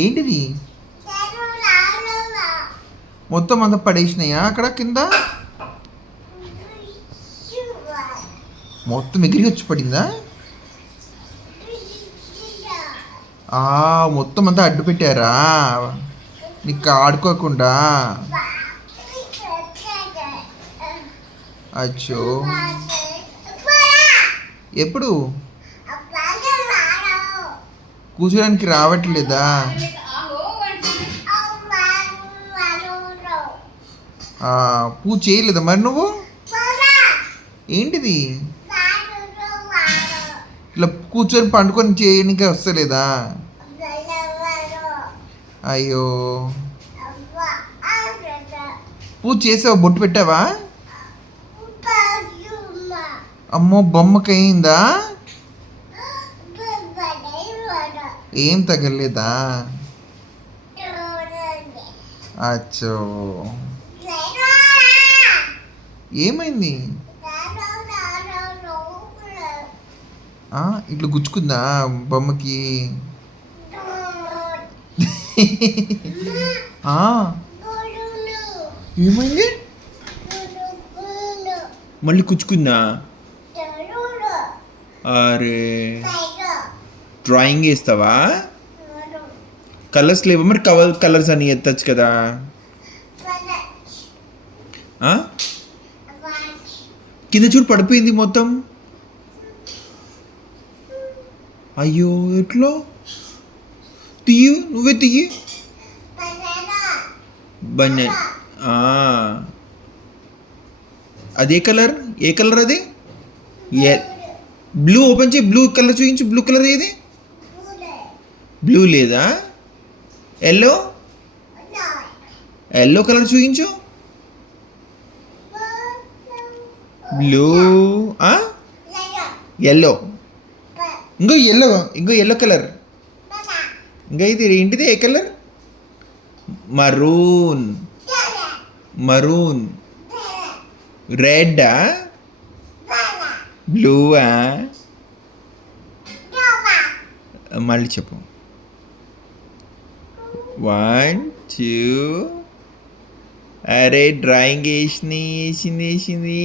ఏంటిది? మొత్తం అంతా పడేసినాయా అక్కడ కింద? మొత్తం ఎగిరి వచ్చి పడిందా? మొత్తం అంతా అడ్డు పెట్టారా నీకు ఆడుకోకుండా? అచ్చో, ఎప్పుడు కూర్చోడానికి రావట్లేదా? పూజ చేయలేదా మరి నువ్వు? ఏంటిది ఇట్లా కూర్చొని పండుకొని చేయడానికి వస్తలేదా? అయ్యో, పూజ చేసావా? బొట్టు పెట్టావా? అమ్మో, బొమ్మకి అయిందా? ఏం తగలేదా? అచ్చో, ఏమైంది? ఇట్లా గుచ్చుకుందా బొమ్మకి? ఏమైంది? మళ్ళీ గుచ్చుకుందా? అరే, డ్రాయింగ్ వేస్తావా? కలర్స్ లేవా మరి? కలర్స్ అని ఎత్తచ్చు కదా. కింద చూడు, పడిపోయింది మొత్తం. అయ్యో, ఎట్లో తీయు, నువ్వే తీయి. బన్యన్. అదే కలర్? ఏ కలర్ అది? బ్లూ ఓపెన్ చేయి, బ్లూ కలర్ చూపించు. బ్లూ కలర్ ఏది? బ్లూ లేదా? ఎల్లో? ఎల్లో కలర్ చూపించు. బ్లూ, ఎల్లో, ఇంకో ఎల్లో కలర్. ఇంకా ఇది ఏంటిది? ఏ కలర్? మరూన్. రెడ్డా? బ్లూవా? మళ్ళీ చెప్పు. 1 2. అరే, డ్రాయింగ్ వేసింది.